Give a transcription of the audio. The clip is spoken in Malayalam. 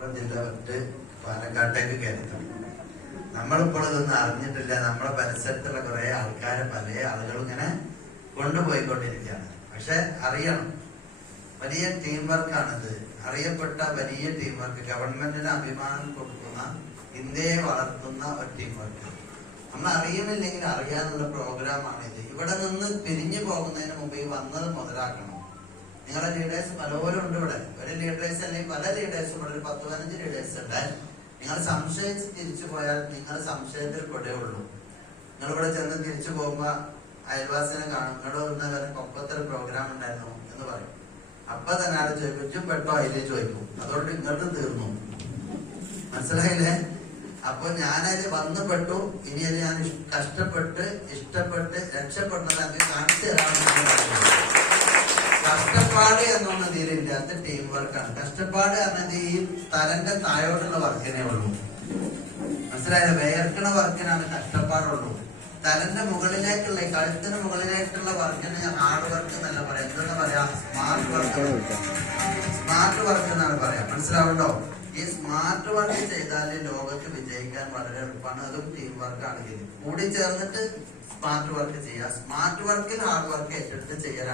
മലപ്പുറം ജില്ല വിട്ട് പാലക്കാട്ടേക്ക് കയറിയിട്ടുണ്ട്. നമ്മളിപ്പോൾ ഇതൊന്നും അറിഞ്ഞിട്ടില്ല. നമ്മളെ പരിസരത്തുള്ള കുറെ ആൾക്കാരെ പല ആളുകളും ഇങ്ങനെ കൊണ്ടുപോയിക്കൊണ്ടിരിക്കുകയാണ്. പക്ഷെ അറിയണം, വലിയ ടീം വർക്കാണിത്. അറിയപ്പെട്ട വലിയ ടീം വർക്ക്, ഗവൺമെന്റിന് അഭിമാനം കൊടുക്കുന്ന, ഇന്ത്യയെ വളർത്തുന്ന ഒരു ടീം വർക്ക്. നമ്മൾ അറിയുന്നില്ലെങ്കിൽ അറിയാനുള്ള പ്രോഗ്രാമാണ് ഇത്. ഇവിടെ നിന്ന് പിരിഞ്ഞു പോകുന്നതിന് മുമ്പ് ഈ വന്നത് മുതലാക്കണം. നിങ്ങളുടെ ലീഡേഴ്സ് പലപോലും ഉണ്ട് ഇവിടെ. ഒരു ലീഡേഴ്സ് അല്ലെങ്കിൽ പല ലീഡേഴ്സും ഇവിടെ, ഒരു 10-15 ലീഡേഴ്സ് ഉണ്ട്. നിങ്ങൾ സംശയിച്ച് തിരിച്ചു പോയാൽ നിങ്ങൾ സംശയത്തിൽ പെടുകയുള്ളൂ. നിങ്ങളിവിടെ ചെന്ന് തിരിച്ചു പോകുമ്പോ അയൽവാസിനെ കാണും, നിങ്ങളുടെ കൊപ്പത്തൊരു പ്രോഗ്രാം ഉണ്ടായിരുന്നു എന്ന് പറയും. അപ്പൊ തന്നെ ആൾ ചോദിക്കും, ഇജ്ജും പെട്ടോ അതിലേ ചോദിക്കും. അതുകൊണ്ട് ഇങ്ങോട്ട് തീർന്നു. മനസ്സിലായില്ലേ? അപ്പൊ ഞാനതിൽ വന്നു പെട്ടു. ഇനി അത് ഞാൻ കഷ്ടപ്പെട്ട് ഇഷ്ടപ്പെട്ട് രക്ഷപ്പെടുന്നത് അത് കാണിച്ചു തരാമെന്ന്. കഷ്ടപ്പാട് എന്നൊന്നും ഇതിലില്ല. അത് ടീം വർക്കാണ്. കഷ്ടപ്പാട് പറഞ്ഞത് ഈ തലന്റെ താഴോട്ടുള്ള വർക്കിനേ ഉള്ളൂ. മനസ്സിലായില്ല? വേർക്കണ വർക്കിനാണ് കഷ്ടപ്പാടുള്ളൂ. തലന്റെ മുകളിലേക്കുള്ള, കഴുത്തിന് മുകളിലേക്കുള്ള വർക്കിന് ഹാർഡ് വർക്ക് എന്നല്ല പറയാം. എന്തെന്ന് പറയാ? Smart work. സ്മാർട്ട് വർക്ക് എന്നാണ് പറയാം. മനസ്സിലാവുണ്ടോ? ഈ സ്മാർട്ട് വർക്ക് ചെയ്താൽ ലോകത്ത് വിജയിക്കാൻ വളരെ എളുപ്പമാണ്. അതും ടീം വർക്ക് ആണെങ്കിൽ കൂടി ചേർന്നിട്ട് സ്മാർട്ട് വർക്ക് ചെയ്യാം. സ്മാർട്ട് വർക്കിൽ ഹാർഡ് വർക്ക് ഏറ്റെടുത്ത് ചെയ്യാൻ